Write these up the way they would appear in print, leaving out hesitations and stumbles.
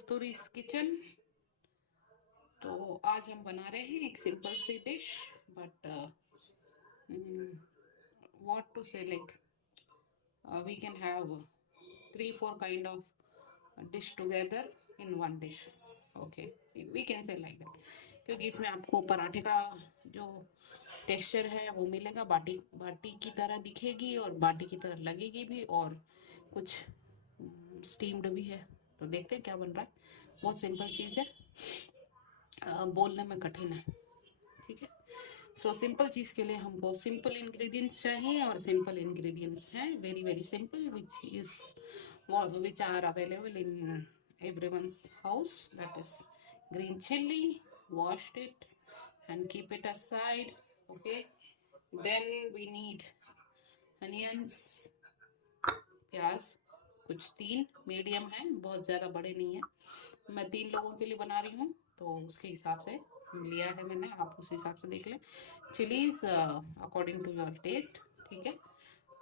कस्तूरीज kitchen. तो आज हम बना रहे हैं एक सिंपल सी dish, but what to say, like we can have 3-4 kind of dish together in one dish. Okay, we can say like that, क्योंकि इसमें आपको पराठे का जो टेक्सचर है वो मिलेगा, बाटी बाटी की तरह दिखेगी और बाटी की तरह लगेगी भी, और कुछ स्टीम्ड भी है। तो देखते हैं क्या बन रहा है। बहुत सिंपल चीज़ है, बोलने में कठिन है। ठीक है, सो सिंपल चीज़ के लिए हमको सिंपल इंग्रेडिएंट्स चाहिए, और सिंपल इंग्रेडिएंट्स हैं very very simple, which are available in everyone's house. That is green chili. Washed it and keep it aside. Okay, then we need onions, प्याज, कुछ 3 मीडियम है, बहुत ज़्यादा बड़े नहीं है। मैं 3 लोगों के लिए बना रही हूँ तो उसके हिसाब से लिया है मैंने, आप उस हिसाब से देख लें। Chillies according to your taste. ठीक है,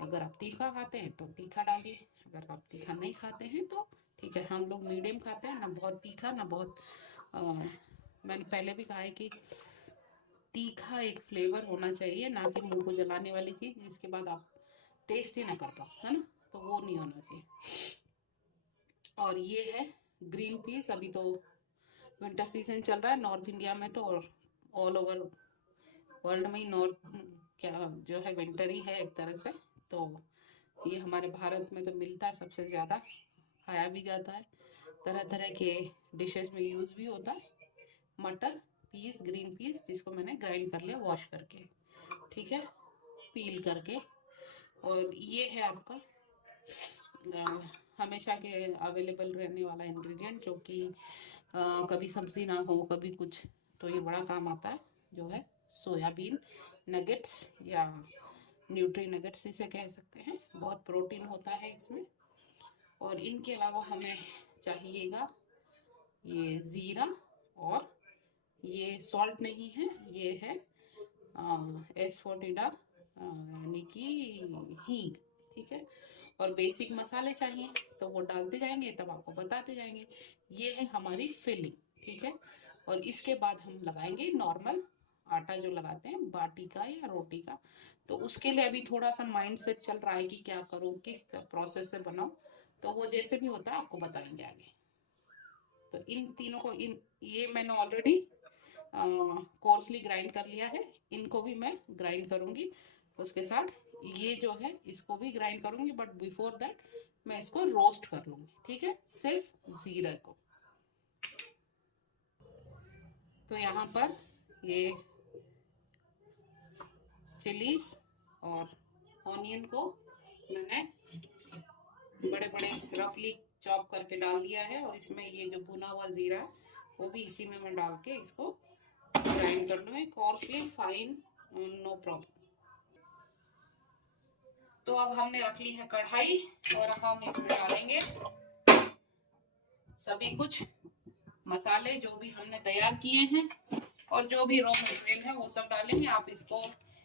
अगर आप तीखा खाते हैं तो तीखा डालिए, अगर आप तीखा नहीं खाते हैं तो ठीक है। हम लोग मीडियम खाते हैं, ना बहुत तीखा ना बहुत मैंने पहले भी कहा है कि तीखा एक फ्लेवर होना चाहिए, ना कि मुंह को जलाने वाली चीज़ जिसके बाद आप टेस्ट ही ना कर पाओ, है ना, तो वो नहीं होना चाहिए। और ये है ग्रीन पीस। अभी तो विंटर सीजन चल रहा है नॉर्थ इंडिया में तो, और ऑल ओवर वर्ल्ड में ही नॉर्थ क्या जो है विंटर ही है एक तरह से। तो ये हमारे भारत में तो मिलता है सबसे ज़्यादा, खाया भी जाता है, तरह तरह के डिशेस में यूज़ भी होता है। मटर पीस, ग्रीन पीस, जिसको मैंने ग्राइंड कर लिया वॉश करके, ठीक है, पील करके। और ये है आपका हमेशा के अवेलेबल रहने वाला इंग्रेडिएंट, जो कि कभी सब्जी ना हो कभी कुछ, तो ये बड़ा काम आता है, जो है सोयाबीन नगेट्स या न्यूट्री नगेट्स इसे कह सकते हैं। बहुत प्रोटीन होता है इसमें। और इनके अलावा हमें चाहिएगा ये ज़ीरा, और ये सॉल्ट नहीं है, ये है एसफोटिडा यानी कि हींग। ठीक है, और बेसिक मसाले चाहिए तो वो डालते जाएंगे, तब आपको बताते जाएंगे। ये है हमारी फिलिंग। ठीक है, और इसके बाद हम लगाएंगे नॉर्मल आटा जो लगाते हैं बाटी का या रोटी का। तो उसके लिए अभी थोड़ा सा माइंड सेट चल रहा है कि क्या करूँ, किस प्रोसेस से बनाऊँ, तो वो जैसे भी होता है आपको बताएंगे आगे। तो इन तीनों को ये मैंने ऑलरेडी कोर्सली ग्राइंड कर लिया है, इनको भी मैं ग्राइंड करूँगी। उसके साथ ये जो है इसको भी ग्राइंड करूँगी, बट बिफोर दैट मैं इसको रोस्ट कर लूँगी। ठीक है, सिर्फ जीरा को। तो यहाँ पर ये चिलीज और ऑनियन को मैंने बड़े बड़े रफली चॉप करके डाल दिया है, और इसमें ये जो भुना हुआ जीरा है वो भी इसी में मैं डाल के इसको ग्राइंड कर लूँगी कोर्सली फाइन, नो प्रॉब्लम। तो अब हमने रख ली है कढ़ाई, और हम इसमें डालेंगे सभी कुछ मसाले जो भी हमने तैयार किए हैं, और जो भी रॉ मटेरियल है वो सब डालेंगे। आप इसको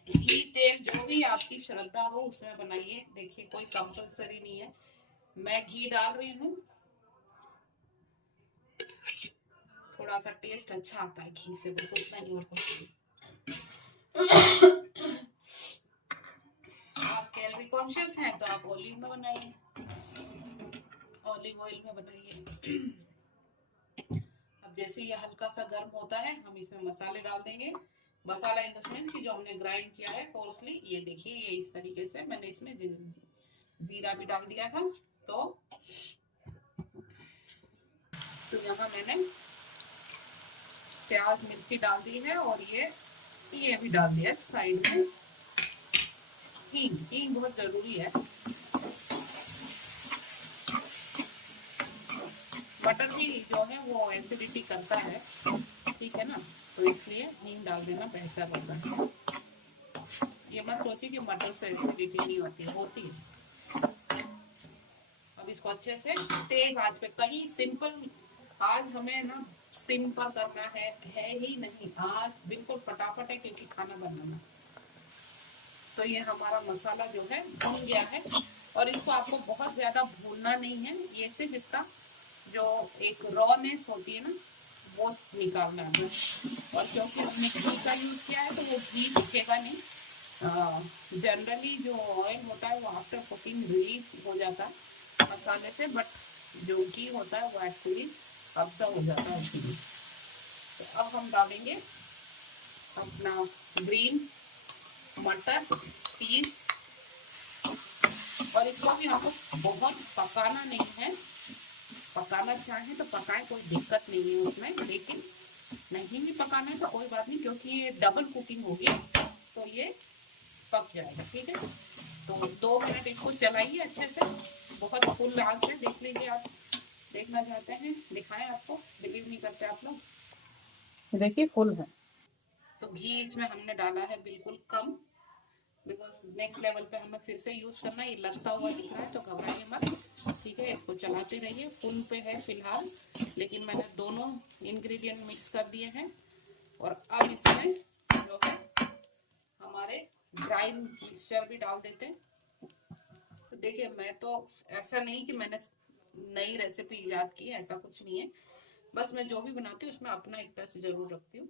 घी तेल जो भी आपकी श्रद्धा हो उसमें बनाइए। देखिए, कोई कंपलसरी नहीं है, मैं घी डाल रही हूँ, थोड़ा सा टेस्ट अच्छा आता है घी से, बस उतना ही। और आप कैलोरी कॉन्शियस हैं तो आप ऑलिव में बनाइए, ऑलिव ऑयल में बनाइए। अब जैसे ये हल्का सा गर्म होता है, हम इसमें मसाले डाल देंगे। मसाला इन द सेंस कि जो हमने ग्राइंड किया है कोर्सली, ये देखिए, ये इस तरीके से मैंने इसमें जीरा भी डाल दिया था। तो यहाँ मैंने प्याज मिर्ची डाल दी है, और ये भी डाल दिया है साइड में। हींग, हींग बहुत जरूरी है। बटर भी जो है वो एसिडिटी करता है, ठीक है ना, तो इसलिए हींग डाल देना बेहतर होता है। ये मत सोचिए कि मटर से एसिडिटी नहीं होती, होती है। अब इसको अच्छे से तेज आंच पे, कहीं सिंपल, आज हमें ना सिंपल करना है ही नहीं, आज बिल्कुल फटाफट है, क्योंकि खाना बनाना। तो ये हमारा मसाला जो है भून गया है, और इसको आपको बहुत ज्यादा भूनना नहीं है, ये सिर्फ इसका जो एक रॉनेस होती है ना वो निकालना है। और क्योंकि हमने घी का यूज़ किया है तो वो घी दिखेगा नहीं। जनरली जो ऑयल होता है वो आफ्टर कुकिंग रिलीज हो जाता है मसाले से, बट जो घी होता है वो एक्चुअली अब्जॉर्ब हो जाता है घी। तो अब हम डालेंगे अपना ग्रीन मटर पीस, और इसको भी हमको बहुत पकाना नहीं है। पकाना चाहें तो पकाएं, कोई दिक्कत नहीं है उसमें, लेकिन नहीं भी पकाना है तो कोई बात नहीं, क्योंकि ये डबल कुकिंग होगी तो ये पक जाएगा। ठीक है, तो 2 मिनट इसको चलाइए अच्छे से, बहुत फुल आंच है। देख लीजिए, आप देखना चाहते हैं दिखाएं आपको, बिलीव नहीं करते आप लोग, देखिए फुल है। तो घी इसमें हमने डाला है बिल्कुल कम, बिकॉज नेक्स्ट लेवल पे हमें फिर से यूज करना है। ये लगता हुआ दिख रहा है तो घबराइए मत। ठीक है, इसको चलाते रहिए। फुल पे है फिलहाल, लेकिन मैंने दोनों इंग्रेडिएंट मिक्स कर दिए हैं। और अब इसमें जो है हमारे ड्राई मिक्सचर भी डाल देते हैं। तो देखिए, मैं तो ऐसा नहीं कि मैंने नई रेसिपी ईजाद की है, ऐसा कुछ नहीं है। बस मैं जो भी बनाती हूँ उसमें अपना एक टच जरूर रखती हूँ।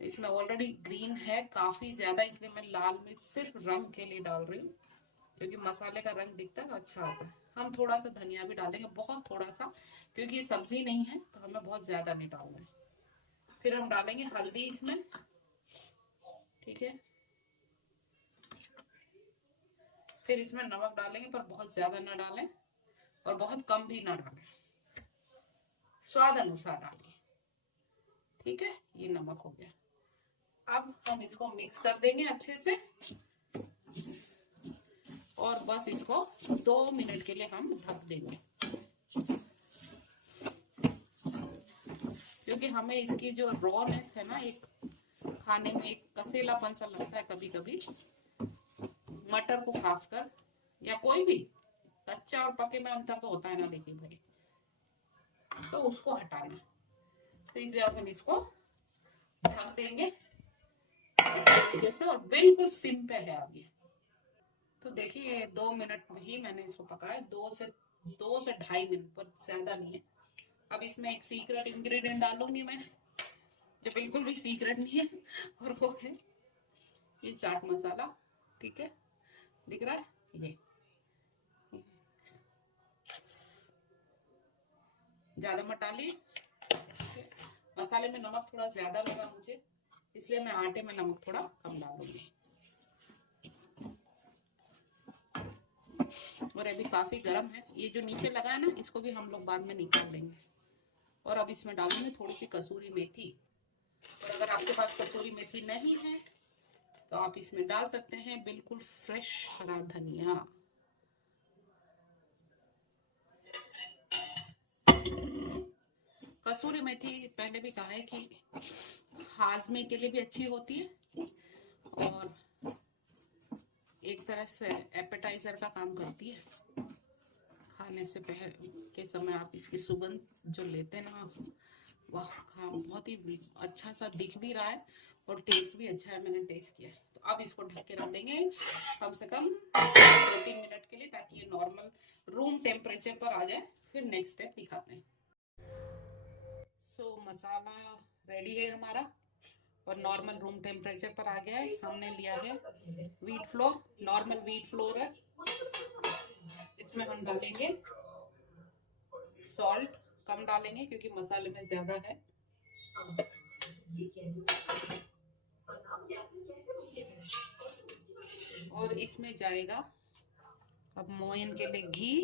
इसमें ऑलरेडी ग्रीन है काफी ज्यादा, इसलिए मैं लाल मिर्च सिर्फ रंग के लिए डाल रही हूँ, क्योंकि मसाले का रंग दिखता है तो अच्छा होता है। हम थोड़ा सा धनिया भी डालेंगे, बहुत थोड़ा सा, क्योंकि ये सब्जी नहीं है तो हमें बहुत ज्यादा नहीं डालना है। फिर हम डालेंगे हल्दी इसमें। ठीक है, फिर इसमें नमक डालेंगे, पर बहुत ज्यादा ना डालें और बहुत कम भी ना डालें, स्वाद अनुसार डालिए। ठीक है, ये नमक हो गया। अब हम इसको मिक्स कर देंगे अच्छे से, और बस इसको 2 मिनट के लिए हम ढक देंगे, क्योंकि हमें इसकी जो रॉनेस है ना, एक खाने में एक कसेलापन सा लगता है कभी कभी, मटर को खासकर, या कोई भी कच्चा और पके में अंतर तो होता है ना, देखिए भाई, तो उसको हटाना। तो इसलिए अब हम इसको ढक देंगे इस तरीके से, और बिल्कुल सिम पे है अब ये। तो देखिए 2 मिनट ही मैंने इसको पकाया, 2 से 2.5 मिनट, पर ज्यादा नहीं है। अब इसमें एक सीक्रेट इंग्रेडिएंट डालूंगी मैं, जो बिल्कुल भी सीक्रेट नहीं है, और वो है ये चाट मसाला। ठीक है, दिख रहा है ये, ज्यादा मत डालिए। मसाले में नमक थोड़ा ज्यादा लगा मुझे, इसलिए मैं आटे में नमक थोड़ा कम डालूंगी। और अभी काफी गर्म है, ये जो नीचे लगा है ना, इसको भी हम लोग बाद में निकाल लेंगे। और अब इसमें डालेंगे थोड़ी सी कसूरी मेथी। और अगर आपके पास कसूरी मेथी नहीं है तो आप इसमें डाल सकते हैं बिल्कुल फ्रेश हरा धनिया। कसूरी मेथी पहले भी कहा है कि हाजमे के लिए भी अच्छी होती है, और एक तरह से एपेटाइजर का काम करती है। खाने से पहले के समय आप इसकी सुगंध जो लेते हैं ना, वाह, खा बहुत ही अच्छा सा दिख भी रहा है और टेस्ट भी अच्छा है, मैंने टेस्ट किया है। तो अब इसको ढक के रख देंगे कम से कम 2-3 मिनट के लिए, ताकि ये नॉर्मल रूम टेम्परेचर पर आ जाए। फिर नेक्स्ट स्टेप दिखाते हैं। मसाला रेडी है हमारा, और नॉर्मल रूम टेम्परेचर पर आ गया है। हमने लिया है wheat flour, normal wheat flour है। इसमें हम डालेंगे सॉल्ट, कम डालेंगे क्योंकि मसाले में ज्यादा है। और इसमें जाएगा अब मोयन के लिए घी।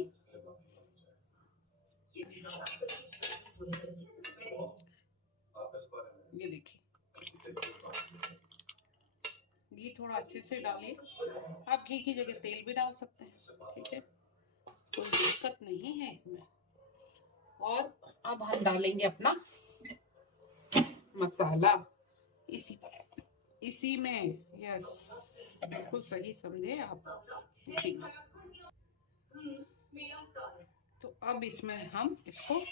ये देखिए, घी थोड़ा अच्छे से डालिए। आप घी की जगह तेल भी डाल सकते हैं, ठीक है, कोई दिक्कत नहीं है इसमें। और अब हम डालेंगे अपना मसाला इसी में। यस, बिल्कुल सही समझे आप, इसी में। तो अब इसमें हम इसको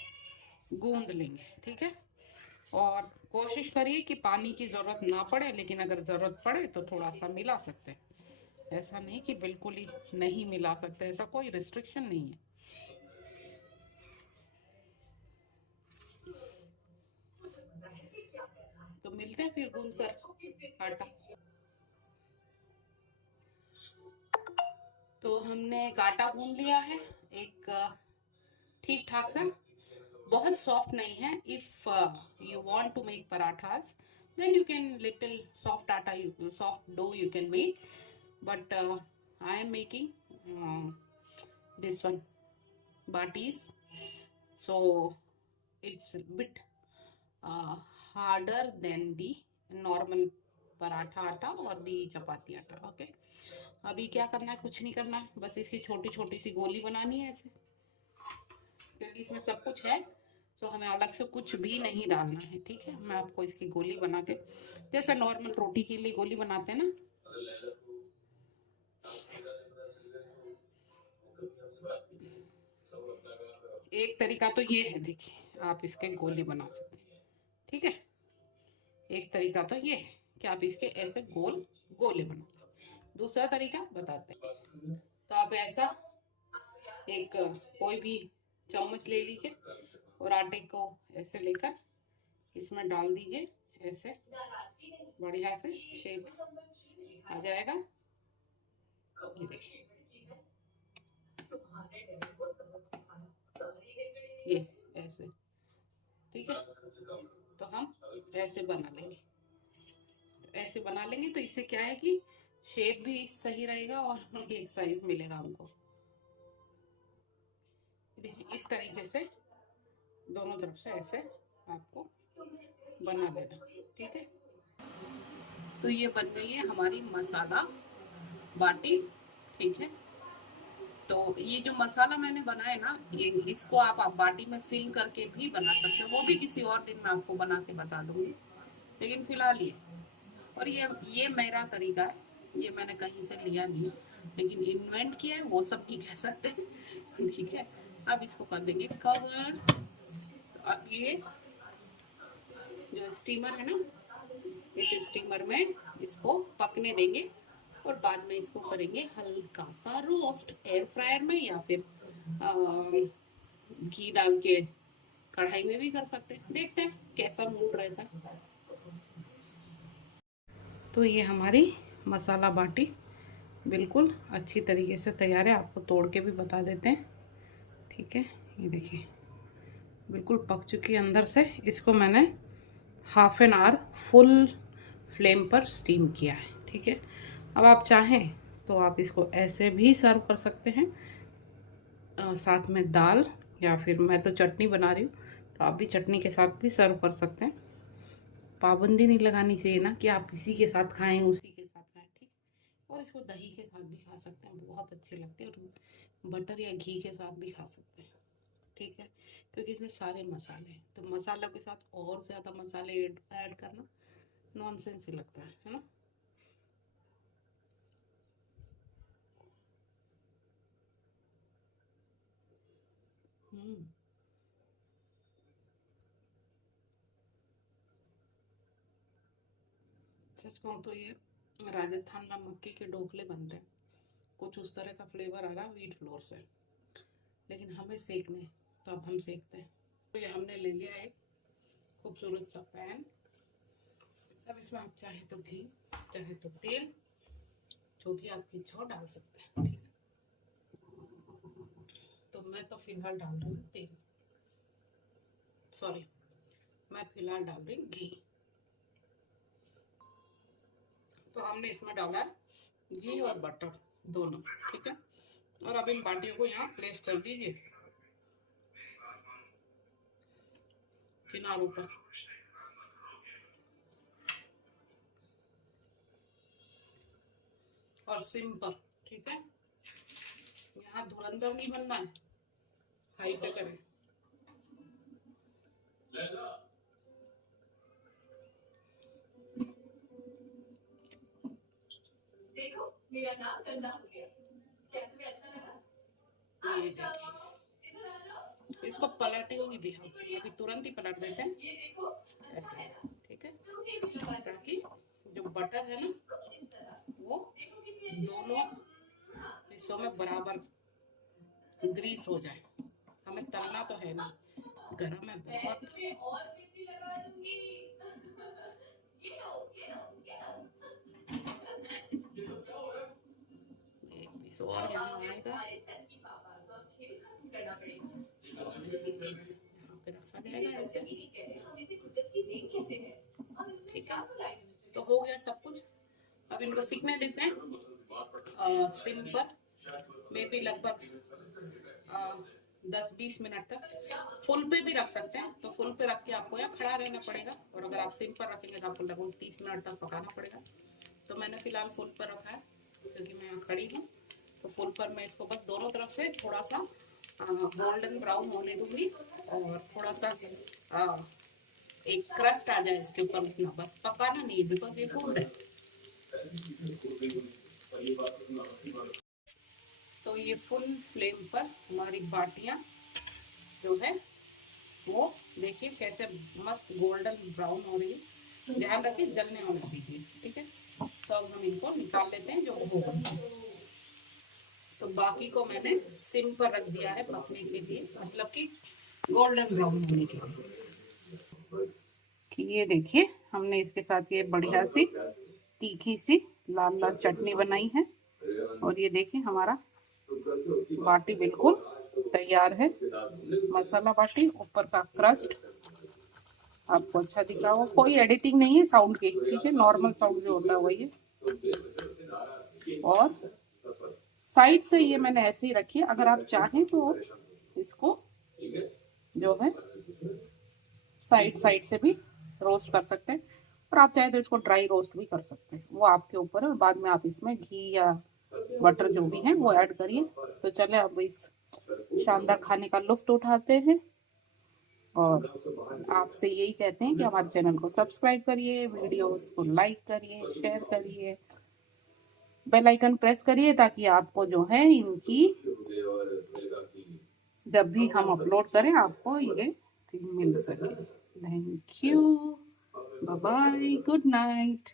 गूंद लेंगे। ठीक है, और कोशिश करिए कि पानी की ज़रूरत ना पड़े, लेकिन अगर ज़रूरत पड़े तो थोड़ा सा मिला सकते हैं। ऐसा नहीं कि बिल्कुल ही नहीं मिला सकते, ऐसा कोई रिस्ट्रिक्शन नहीं है। मिलते हैं फिर गूंद कर आटा। तो हमने एक आटा गूंद लिया है, एक ठीक ठाक सा, बहुत सॉफ्ट नहीं है। If you want to make parathas then you can little soft atta, you soft dough you can make, but I am making this one batis, so it's a bit harder than the normal paratha आटा और दी चपाती आटा। Okay, अभी क्या करना है, कुछ नहीं करना है, बस इसकी छोटी छोटी सी गोली बनानी है ऐसे, क्योंकि इसमें सब कुछ है, तो हमें अलग से कुछ भी नहीं डालना है। ठीक है, मैं आपको इसकी गोली बना के, जैसे नॉर्मल रोटी के लिए गोली बनाते हैं ना, एक तरीका तो ये है, देखिए आप इसके गोली बना सकते हैं। ठीक है, एक तरीका तो ये है कि आप इसके ऐसे गोल गोले बना लें। दूसरा तरीका बताते हैं, तो आप ऐसा एक कोई भी चम्मच ले लीजिए और आटे को ऐसे लेकर इसमें डाल दीजिए, ऐसे बढ़िया से शेप आ जाएगा। ये देखिए, ये ऐसे, ठीक है, तो हम ऐसे बना लेंगे। तो ऐसे बना लेंगे तो इससे क्या है कि शेप भी सही रहेगा और एक साइज मिलेगा हमको। देखिए इस तरीके से दोनों तरफ से ऐसे आपको बना लेना। ठीक है, तो ये बन गई है हमारी मसाला बाटी। ठीक है, तो ये जो मसाला मैंने बनाया ना, ये इसको आप बाटी में फिल करके भी बना सकते हो, वो भी किसी और दिन मैं आपको बना के बता दूंगी, लेकिन फिलहाल ये, और ये मेरा तरीका है, ये मैंने कहीं से लिया नहीं, लेकिन इन्वेंट किया है, वो सब नहीं कह सकते। ठीक है, अब इसको कर देंगे कवर। अब ये जो स्टीमर है ना, इस स्टीमर में इसको पकने देंगे और बाद में इसको करेंगे हल्का सा रोस्ट एयर फ्रायर में, या फिर घी डाल के कढ़ाई में भी कर सकते हैं। देखते हैं कैसा मूड रहता है। तो ये हमारी मसाला बाटी बिल्कुल अच्छी तरीके से तैयार है, आपको तोड़ के भी बता देते हैं। ठीक है, ये देखिए बिल्कुल पक चुकी है अंदर से। इसको मैंने half an hour full flame पर स्टीम किया है। ठीक है, अब आप चाहें तो आप इसको ऐसे भी सर्व कर सकते हैं, साथ में दाल, या फिर मैं तो चटनी बना रही हूँ, तो आप भी चटनी के साथ भी सर्व कर सकते हैं। पाबंदी नहीं लगानी चाहिए ना कि आप इसी के साथ खाएं उसी के साथ खाएं। ठीक, और इसको दही के साथ भी खा सकते हैं, बहुत अच्छे लगते हैं, और बटर या घी के साथ भी खा सकते हैं। ठीक है, क्योंकि इसमें सारे मसाले हैं, तो मसालों के साथ और ज़्यादा मसाले ऐड करना नॉनसेंस ही लगता है ना। हम्म, सच कहूँ तो ये राजस्थान में मक्के के ढोकले बनते हैं, कुछ उस तरह का फ्लेवर आ रहा है व्हीट फ्लोर से, लेकिन हमें सेकने हैं, तो अब हम सेकते हैं। तो ये हमने ले लिया एक खूबसूरत सा पैन। अब इसमें आप चाहे तो घी, चाहे तो तेल, जो भी आपकी इच्छा हो डाल सकते हैं। ठीक है, तो मैं तो फिलहाल डाल रही हूँ तेल, सॉरी, मैं फिलहाल डाल रही हूँ घी। तो हमने इसमें डाला है घी और बटर दोनों। ठीक है, और अब इन बाटियों को यहाँ प्लेस कर दीजिए किनारों पर। और सिम पर। ठीक है, यहाँ धुरंधर नहीं बनना है, हाई पे करें। देखो मेरा नाम गंदा हो गया, क्या तुम्हें अच्छा लगा? ये देखिए, इसको पलटेंगे भी हम, अभी तुरंत ही पलट देते हैं ऐसे। ठीक है, ताकि जो बटर है ना वो दोनों हिस्सों में बराबर ग्रीस हो जाए। हमें तलना तो है नहीं, गरम है बहुत। चीज और यहाँ आएगा, रखा जाएगा ऐसे। ठीक है, तो हो गया सब कुछ। अब इनको सीखने देते हैं सिम पर, मे भी लगभग 10-20 मिनट तक। फुल पे भी रख सकते हैं, तो फुल पे रख के आपको यहाँ खड़ा रहना पड़ेगा, और अगर आप सिम पर रखेंगे तो आपको लगभग 30 मिनट तक पकाना पड़ेगा। तो मैंने फिलहाल फुल पर रखा है क्योंकि मैं यहाँ खड़ी हूँ। तो फुल पर मैं इसको बस दोनों तरफ से थोड़ा सा गोल्डन ब्राउन होने दूंगी, और थोड़ा सा एक क्रस्ट आ जाए इसके ऊपर, उतना बस, पकाना नहीं है बिकॉज ये फूड है। तो ये फुल फ्लेम पर हमारी बाटियां जो है वो देखिए कैसे मस्त गोल्डन ब्राउन हो रही है। ध्यान रखिए जलने वाला दीजिए, ठीक है। तो अब हम इनको निकाल लेते हैं जो हो गए। तो बाकी को मैंने सिम पर रख दिया है पकने के लिए, मतलब कि गोल्डन ब्राउन होने के लिए। कि ये देखिए हमने इसके साथ ये बढ़िया सी तीखी सी लाल लाल चटनी बनाई है, और ये देखिए हमारा बाटी बिल्कुल तैयार है। मसाला बाटी, ऊपर का क्रस्ट आपको अच्छा दिख रहा होगा। कोई एडिटिंग नहीं है साउंड की, ठीक है, नॉर्मल साउंड जो होता है वही है। और साइड से ये मैंने ऐसे ही रखी है, अगर आप चाहें तो इसको जो है साइड साइड से भी रोस्ट कर सकते हैं, और आप चाहे तो इसको ड्राई रोस्ट भी कर सकते हैं, वो आपके ऊपर है। और बाद में आप इसमें घी या बटर जो भी है वो ऐड करिए। तो चले अब इस शानदार खाने का लुत्फ उठाते हैं, और आपसे यही कहते हैं कि हमारे चैनल को सब्सक्राइब करिए, वीडियोस को लाइक करिए, शेयर करिए, बेल आइकन प्रेस करिए, ताकि आपको जो है इनकी जब भी हम अपलोड करें आपको ये मिल सके। Thank you, bye bye, good night.